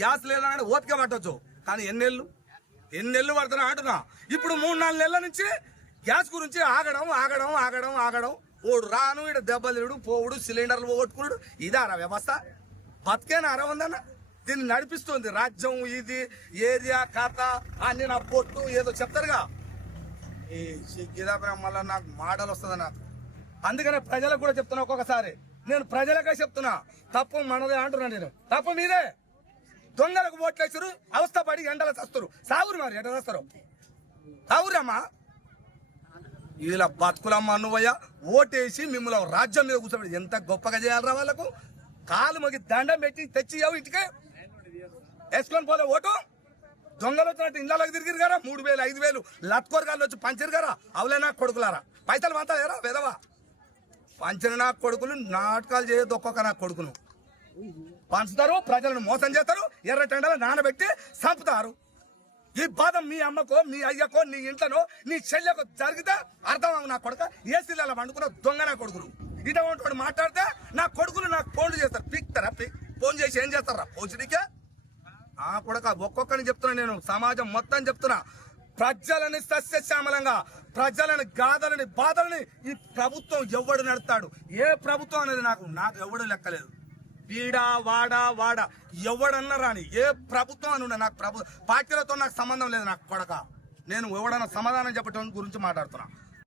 Gas లేదంటే ఓపిక పట్టవచ్చు, కానీ ఎన్నెళ్ళు పడుతున్నా అంటున్నా. ఇప్పుడు 3-4 నెలల నుంచి గ్యాస్ గురించి ఆగడం ఓడు రాను ఇడ దెబ్బలు పోవుడు, సిలిండర్లు పోగొట్టుకున్నాడు. ఇదారా వ్యవస్థ? బతికేనా ఉందన్న? దీన్ని నడిపిస్తుంది రాజ్యం. ఇది ఏరియా కథ అన్ని నా పొట్టు ఏదో చెప్తారుగా. ఈ సిగ్గిదాపై మళ్ళీ నాకు మాటలు వస్తుంది నాకు. అందుకనే ప్రజలకు కూడా చెప్తున్నా, ఒక్కొక్కసారి నేను ప్రజలకే చెప్తున్నా, తప్పు మనదే అంటున్నా. నేను తప్పు మీదే. దొంగలకు ఓట్లేసారు, అవస్థ పడి ఎండలు చస్తారు. సావురు మరి ఎట్లా చేస్తారు? సావురమ్మా ఇలా బతుకులమ్మ. నువ్వయ్యా ఓటేసి మిమ్మల్ని రాజ్యం మీద కూర్చోబెట్టి ఎంత గొప్పగా చేయాలరా వాళ్ళకు? కాలు మగి దండం పెట్టి తెచ్చి ఇంటికే వేసుకొని పోలే ఓటు. దొంగలు వచ్చినట్టు ఇళ్ళకి తిరిగిరు కదా, 3,000 5,000 లత్కోరగాళ్ళు వచ్చి పంచరు కదా. అవులే నా కొడుకులారా, పైసలు మాట్లాడారా వెదవా? పంచిన నా కొడుకులు నాటకాలు చేయొద్దు. ఒక్కొక్క నా కొడుకును పంచుతారు, ప్రజలను మోసం చేస్తారు, ఎర్ర టెండలు నానబెట్టి చంపుతారు. ఈ బాధ మీ అమ్మకో, మీ అయ్యకో, నీ ఇంట్లోనో, నీ చెల్లెకో జరిగితే అర్థం నా కొడుక. ఏసీలలో వండుకున్న దొంగ నా కొడుకులు. ఇటువంటి మాట్లాడితే నా కొడుకులు నాకు ఫోన్లు చేస్తారు. పిక్తారా? ఫోన్ చేసి ఏం చేస్తారా? పోచుడికే ఆ కొడుక. ఒక్కొక్కరిని చెప్తున్నా నేను, సమాజం మొత్తం చెప్తున్నా. ప్రజలని సస్యశ్యామలంగా, ప్రజలని గాథలని బాధలని ఈ ప్రభుత్వం ఎవడు నడుస్తాడు? ఏ ప్రభుత్వం అనేది నాకు ఎవడు లెక్కలేదు. వీడా వాడ ఎవడన్నా రాని ఏ ప్రభుత్వం అని నాకు పార్టీలతో నాకు సంబంధం లేదు. నాకు కొడక నేను ఎవడన్నా సమాధానం చెప్పడం గురించి మాట్లాడుతున్నా.